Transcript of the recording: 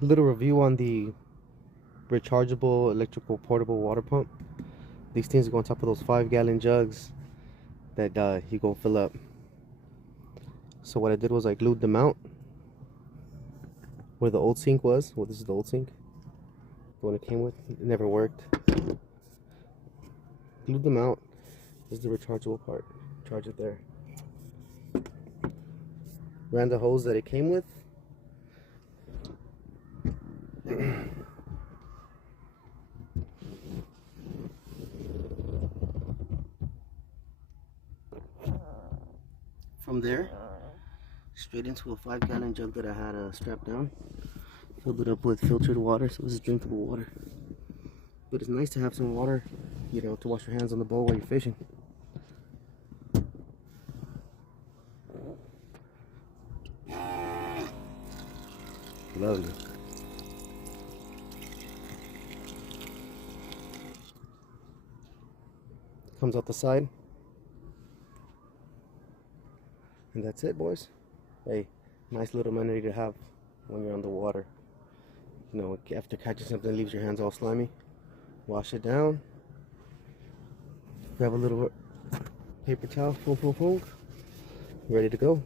Little review on the rechargeable electrical portable water pump. These things go on top of those 5-gallon jugs that you go fill up. So what I did was I glued them out where the old sink was. Well, this is the old sink, the one it came with. It never worked. Glued them out. This is the rechargeable part. Charge it there. Ran the hose that it came with. From there, straight into a 5-gallon jug that I had strapped down. Filled it up with filtered water, so this is drinkable water. But it's nice to have some water, you know, to wash your hands on the boat while you're fishing. Lovely. Comes out the side. And that's it, boys. Hey, nice little amenity to have when you're on the water. You know, after catching something that leaves your hands all slimy, wash it down. Grab a little paper towel, boom, boom, boom. Ready to go.